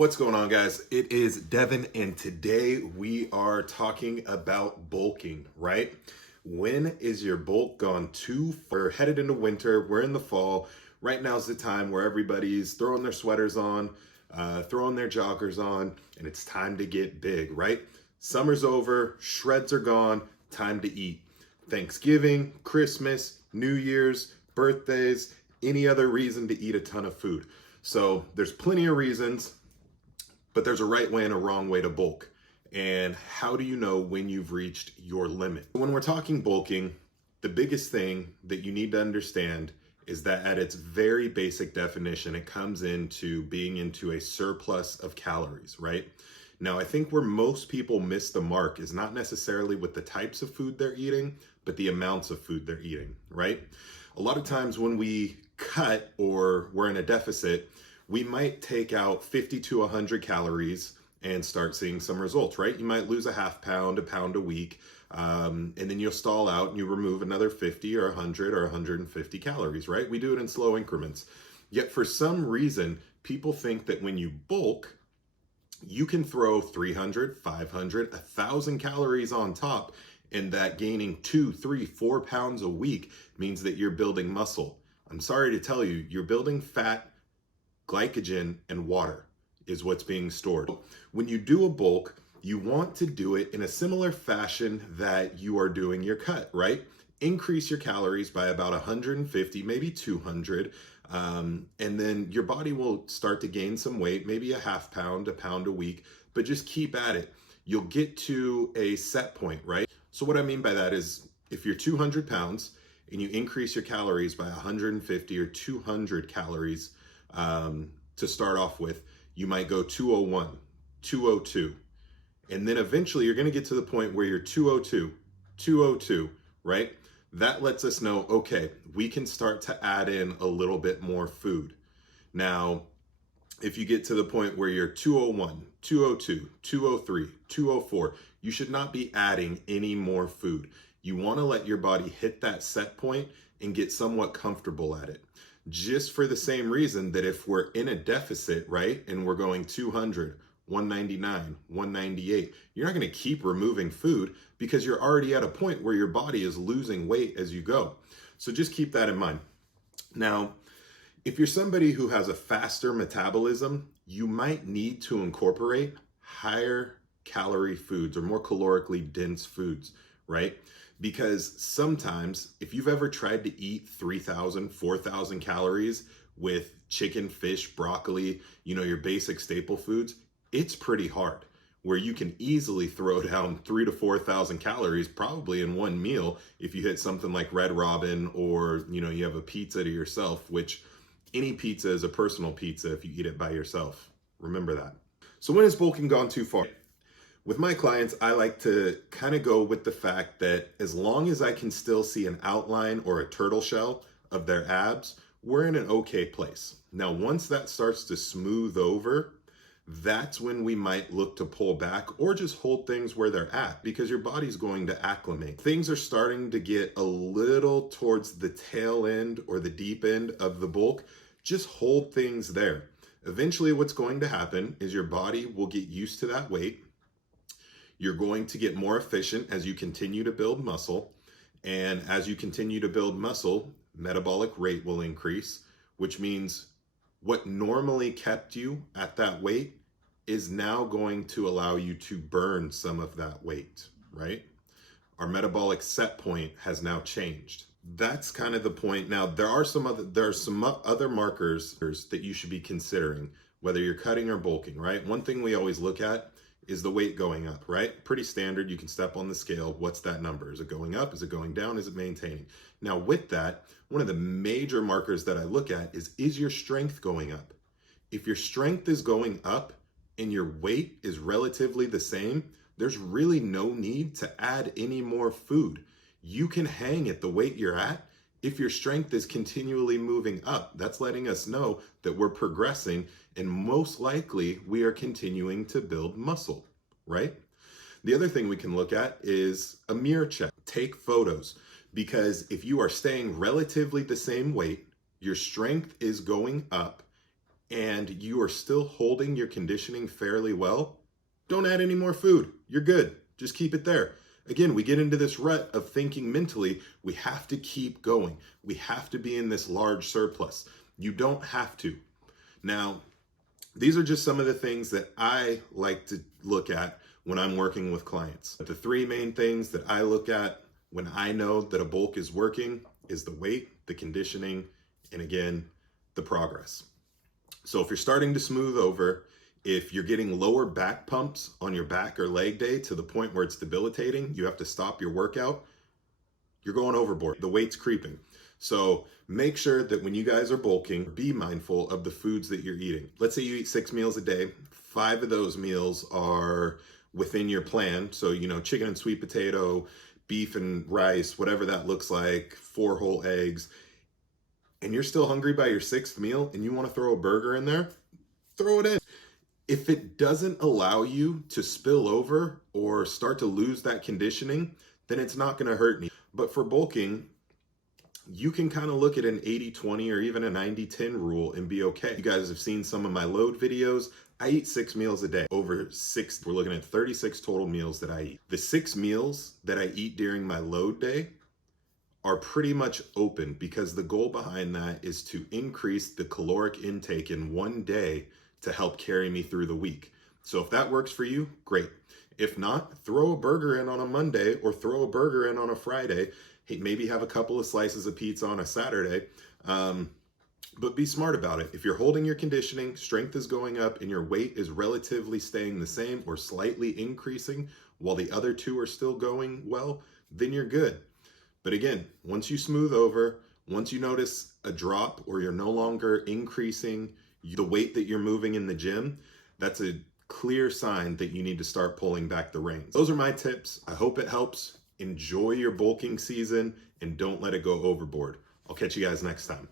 What's going on, guys? It is Devin, and today we are talking about bulking, right? When is your bulk gone too far? We're headed into winter, we're in the fall. Right now's the time where everybody's throwing their sweaters on, throwing their joggers on, and it's time to get big, right? Summer's over, shreds are gone, time to eat. Thanksgiving, Christmas, New Year's, birthdays, any other reason to eat a ton of food. So there's plenty of reasons, but there's a right way and a wrong way to bulk. And how do you know when you've reached your limit? When we're talking bulking, the biggest thing that you need to understand is that at its very basic definition, it comes into being into a surplus of calories, right? Now, I think where most people miss the mark is not necessarily with the types of food they're eating, but the amounts of food they're eating, right? A lot of times when we cut or we're in a deficit, we might take out 50 to 100 calories and start seeing some results, right? You might lose a half pound, a pound a week, and then you'll stall out and you remove another 50 or 100 or 150 calories, right? We do it in slow increments. Yet for some reason, people think that when you bulk, you can throw 300, 500, 1,000 calories on top, and that gaining 2, 3, 4 pounds a week means that you're building muscle. I'm sorry to tell you, you're building fat, glycogen, and water is what's being stored. When you do a bulk, you want to do it in a similar fashion that you are doing your cut, right? Increase your calories by about 150, maybe 200, and then your body will start to gain some weight, maybe a half pound, a pound a week, but just keep at it. You'll get to a set point, right? So what I mean by that is if you're 200 pounds and you increase your calories by 150 or 200 calories, to start off with, you might go 201, 202, and then eventually you're going to get to the point where you're 202, 202, right? That lets us know, okay, we can start to add in a little bit more food. Now, if you get to the point where you're 201, 202, 203, 204, you should not be adding any more food. You want to let your body hit that set point and get somewhat comfortable at it. Just for the same reason that if we're in a deficit, right, and we're going 200, 199, 198, you're not going to keep removing food because you're already at a point where your body is losing weight as you go. So just keep that in mind. Now, if you're somebody who has a faster metabolism, you might need to incorporate higher calorie foods or more calorically dense foods, right? Because sometimes if you've ever tried to eat 3,000, 4,000 calories with chicken, fish, broccoli, your basic staple foods, it's pretty hard, where you can easily throw down 3,000 to 4,000 calories probably in one meal if you hit something like Red Robin or, you have a pizza to yourself, which any pizza is a personal pizza if you eat it by yourself. Remember that. So when has bulking gone too far? With my clients, I like to kind of go with the fact that as long as I can still see an outline or a turtle shell of their abs, we're in an okay place. Now, once that starts to smooth over, that's when we might look to pull back or just hold things where they're at because your body's going to acclimate. Things are starting to get a little towards the tail end or the deep end of the bulk. Just hold things there. Eventually, what's going to happen is your body will get used to that weight. You're going to get more efficient as you continue to build muscle. And as you continue to build muscle, metabolic rate will increase, which means what normally kept you at that weight is now going to allow you to burn some of that weight, right? Our metabolic set point has now changed. That's kind of the point. Now, there are some other markers that you should be considering, whether you're cutting or bulking, right? One thing we always look at is the weight going up, right? Pretty standard. You can step on the scale. What's that number? Is it going up? Is it going down? Is it maintaining? Now with that, one of the major markers that I look at is your strength going up? If your strength is going up and your weight is relatively the same, there's really no need to add any more food. You can hang at the weight you're at if your strength is continually moving up. That's letting us know that we're progressing and most likely we are continuing to build muscle, right? The other thing we can look at is a mirror check. Take photos, because if you are staying relatively the same weight, your strength is going up, and you are still holding your conditioning fairly well, don't add any more food. You're good. Just keep it there. Again, we get into this rut of thinking mentally, we have to keep going. We have to be in this large surplus. You don't have to. Now, these are just some of the things that I like to look at when I'm working with clients. The three main things that I look at when I know that a bulk is working is the weight, the conditioning, and again, the progress. So if you're starting to smooth over, if you're getting lower back pumps on your back or leg day to the point where it's debilitating, you have to stop your workout, you're going overboard. The weight's creeping. So make sure that when you guys are bulking, be mindful of the foods that you're eating. Let's say you eat 6 meals a day. 5 of those meals are within your plan. So, chicken and sweet potato, beef and rice, whatever that looks like, 4 whole eggs. And you're still hungry by your 6th meal and you want to throw a burger in there, throw it in. If it doesn't allow you to spill over or start to lose that conditioning, then it's not going to hurt me. But for bulking, you can kind of look at an 80-20 or even a 90-10 rule and be okay. You guys have seen some of my load videos. I eat 6 meals a day. Over 6, we're looking at 36 total meals that I eat. The 6 meals that I eat during my load day are pretty much open because the goal behind that is to increase the caloric intake in one day to help carry me through the week. So if that works for you, great. If not, throw a burger in on a Monday or throw a burger in on a Friday. Hey, maybe have a couple of slices of pizza on a Saturday, but be smart about it. If you're holding your conditioning, strength is going up, and your weight is relatively staying the same or slightly increasing while the other 2 are still going well, then you're good. But again, once you smooth over, once you notice a drop or you're no longer increasing the weight that you're moving in the gym, that's a clear sign that you need to start pulling back the reins. Those are my tips. I hope it helps. Enjoy your bulking season and don't let it go overboard. I'll catch you guys next time.